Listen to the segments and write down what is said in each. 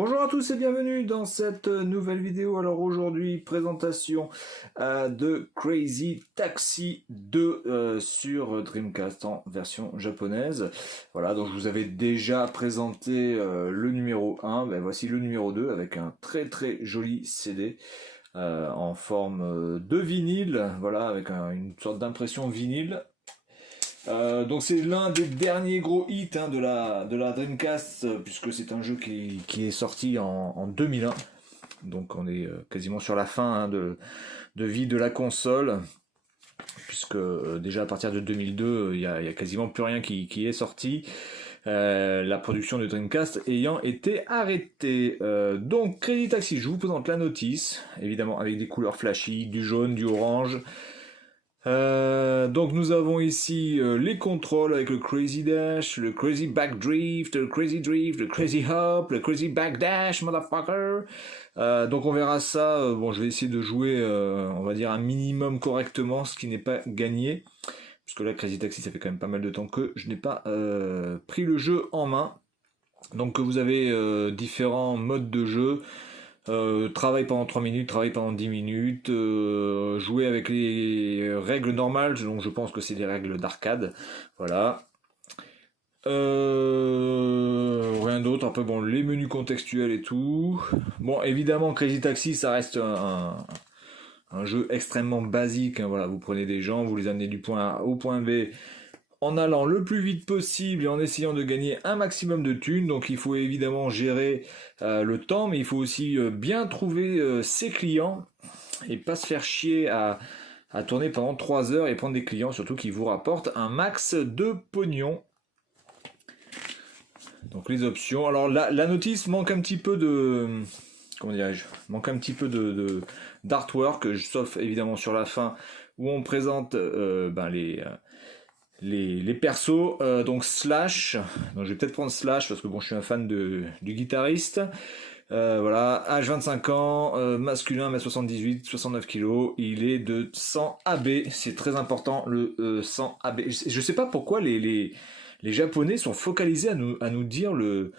Bonjour à tous et bienvenue dans cette nouvelle vidéo. Alors aujourd'hui, présentation de Crazy Taxi 2 sur Dreamcast en version japonaise. Voilà, donc je vous avais déjà présenté le numéro 1, ben voici le numéro 2 avec un très joli CD en forme de vinyle, voilà, avec une sorte d'impression vinyle. Donc c'est l'un des derniers gros hits de la Dreamcast, puisque c'est un jeu qui est sorti en 2001. Donc on est quasiment sur la fin de vie de la console, puisque déjà à partir de 2002, il y a quasiment plus rien qui est sorti. La production de Dreamcast ayant été arrêtée. Donc Crazy Taxi, je vous présente la notice, évidemment avec des couleurs flashy, du jaune, du orange. Donc nous avons ici les contrôles avec le Crazy Dash, le Crazy Back Drift, le Crazy Drift, le Crazy Hop, le Crazy Back Dash, motherfucker. Donc on verra ça. Bon, je vais essayer de jouer, on va dire un minimum correctement, ce qui n'est pas gagné, puisque là Crazy Taxi, ça fait quand même pas mal de temps que je n'ai pas pris le jeu en main. Donc vous avez différents modes de jeu. Travail pendant 3 minutes, travail pendant 10 minutes, jouer avec les règles normales, donc je pense que c'est des règles d'arcade, voilà. Rien d'autre, après bon, les menus contextuels et tout. Bon, évidemment, Crazy Taxi, ça reste un jeu extrêmement basique, voilà, vous prenez des gens, vous les amenez du point A au point B, en allant le plus vite possible et en essayant de gagner un maximum de thunes. Donc il faut évidemment gérer le temps, mais il faut aussi bien trouver ses clients et pas se faire chier à tourner pendant 3 heures et prendre des clients surtout qui vous rapportent un max de pognon. Donc les options, alors la notice manque un petit peu de, comment dirais-je, manque un petit peu d'artwork, sauf évidemment sur la fin où on présente les persos, donc Slash, donc je vais peut-être prendre Slash parce que bon, je suis un fan du guitariste. Voilà, âge 25 ans, masculin, 1m78, 69 kg, il est de 100 AB, c'est très important le 100 AB. Je sais pas pourquoi les Japonais sont focalisés à nous dire le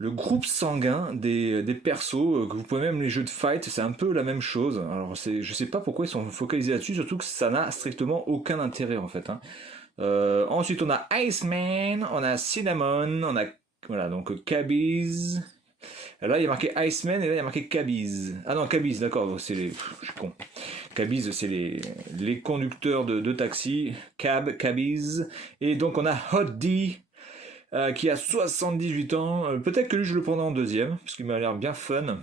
groupe sanguin des persos, que vous pouvez même les jeux de fight, c'est un peu la même chose. Alors je sais pas pourquoi ils sont focalisés là-dessus, surtout que ça n'a strictement aucun intérêt en fait. Ensuite on a Iceman, on a Cinnamon, on a voilà donc Cabbies. Là il y a marqué Iceman et là il y a marqué Cabbies. Ah non Cabbies, d'accord, c'est les, je suis con. Cabbies c'est les conducteurs de taxi, Cabbies. Et donc on a Hot D. Qui a 78 ans, peut-être que lui je le prendrai en deuxième, parce qu'il m'a l'air bien fun,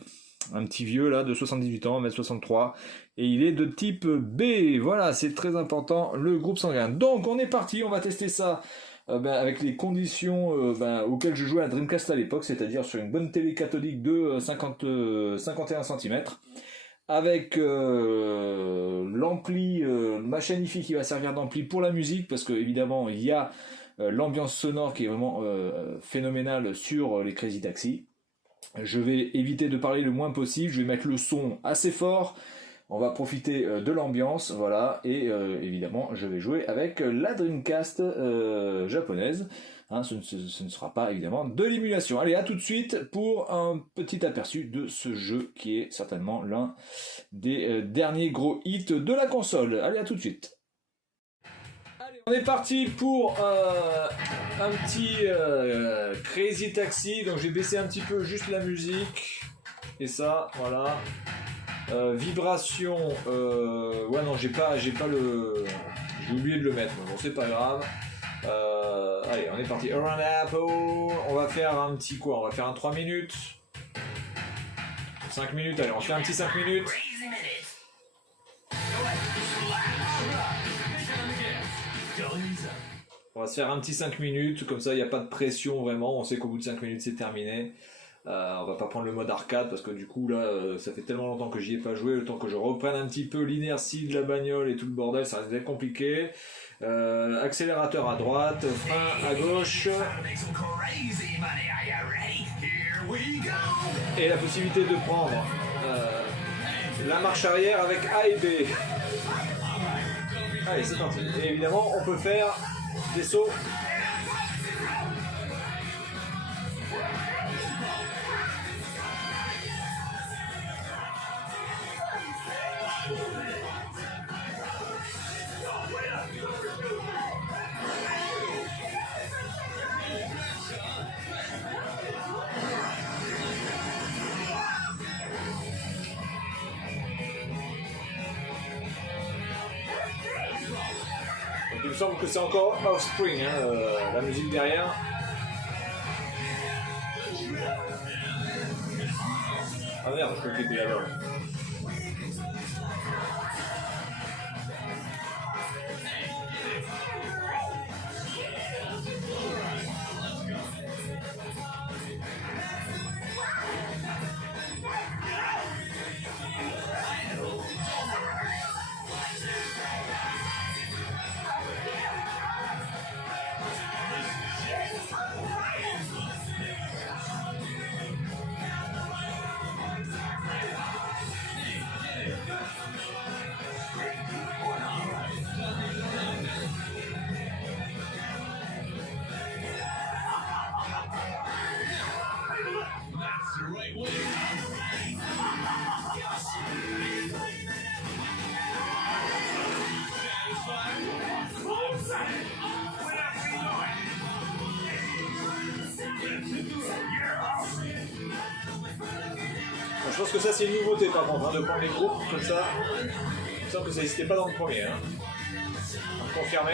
un petit vieux là de 78 ans, 1m63, et il est de type B, voilà, c'est très important, le groupe sanguin. Donc on est parti, on va tester ça avec les conditions auxquelles je jouais à Dreamcast à l'époque, c'est-à-dire sur une bonne télé cathodique de 51 cm, avec l'ampli, ma chaîne hi-fi qui va servir d'ampli pour la musique, parce que évidemment il y a l'ambiance sonore qui est vraiment phénoménale sur les Crazy Taxi. Je vais éviter de parler le moins possible, je vais mettre le son assez fort, on va profiter de l'ambiance, voilà, et évidemment je vais jouer avec la Dreamcast japonaise, ce ne sera pas évidemment de l'émulation. Allez, à tout de suite pour un petit aperçu de ce jeu qui est certainement l'un des derniers gros hits de la console. Allez, à tout de suite. On est parti pour un petit Crazy Taxi, donc j'ai baissé un petit peu juste la musique, et ça, voilà, vibration, ouais non j'ai pas le, j'ai oublié de le mettre, bon c'est pas grave, allez on est parti, Around Apple, on va faire un petit quoi, on va faire un 3 minutes, 5 minutes, allez on fait un petit 5 minutes. On va se faire un petit 5 minutes, comme ça il n'y a pas de pression vraiment, on sait qu'au bout de 5 minutes c'est terminé. On va pas prendre le mode arcade parce que du coup là ça fait tellement longtemps que j'y ai pas joué, le temps que je reprenne un petit peu l'inertie de la bagnole et tout le bordel, ça risque d'être compliqué. Accélérateur à droite, frein à gauche. Et la possibilité de prendre la marche arrière avec A et B. Allez c'est parti, et évidemment on peut faire des sauts. semble que c'est encore Offspring, hein, la musique derrière. Ah merde, je crois qu'il était là-bas. Je pense que ça c'est une nouveauté par contre, hein, de prendre les groupes comme ça. Il me semble que ça n'existait pas dans le premier. Hein. Confirmé.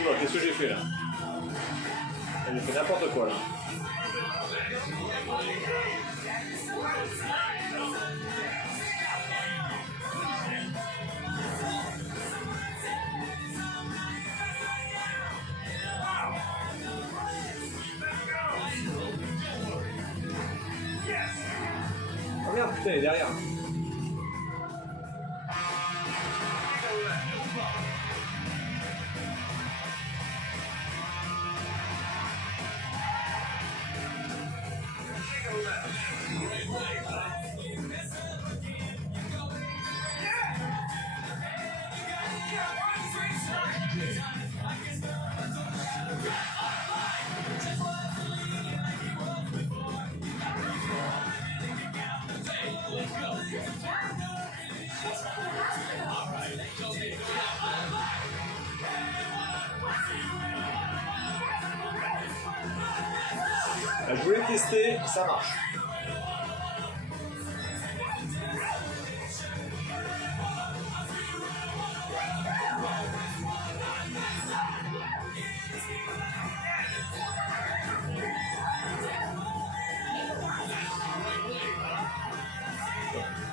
Oula, qu'est-ce que j'ai fait là? J'ai fait n'importe quoi là. Oh merde, putain, il est derrière. Je voulais tester, ça marche.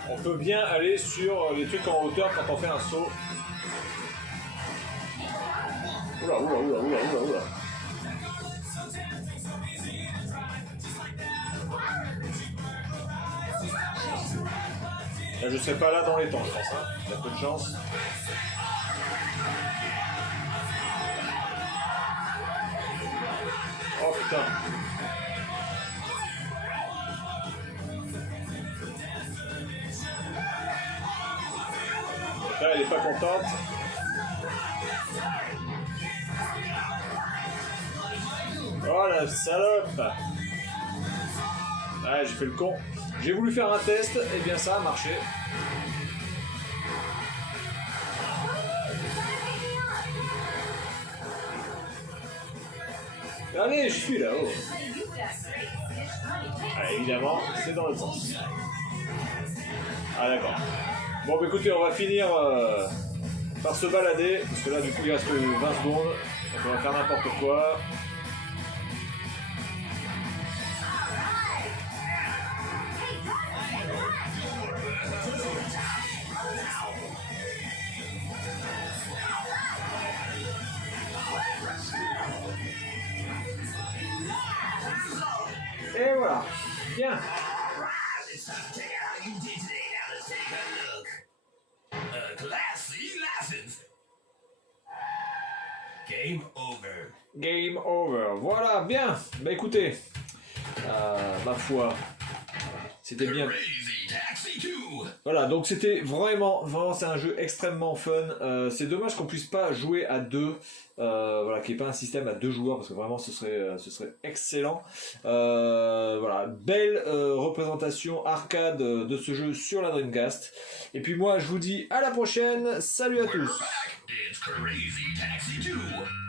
On peut bien aller sur les trucs en hauteur quand on fait un saut. Oula, oula, oula, oula, oula, oula. Là, je serai pas là dans les temps, je pense. Hein. Il y a peu de chance. Oh putain. Là, elle est pas contente. Oh la salope. Ah, j'ai fait le con. J'ai voulu faire un test, et bien ça a marché. Allez, je suis là-haut. Ah, évidemment, c'est dans le sens. Ah d'accord. Bon bah écoutez, on va finir par se balader, parce que là du coup il reste 20 secondes, donc on va faire n'importe quoi. Et voilà, bien. Game over. Game over. Voilà, bien. Bah écoutez, ma foi, c'était bien. Crazy Taxi 2 Voilà, donc c'était vraiment, c'est un jeu extrêmement fun. C'est dommage qu'on puisse pas jouer à deux, voilà, qu'il n'y ait pas un système à deux joueurs, parce que vraiment ce serait excellent. Voilà, belle représentation arcade de ce jeu sur la Dreamcast. Et puis moi, je vous dis à la prochaine. Salut à tous. It's Crazy Taxi 2.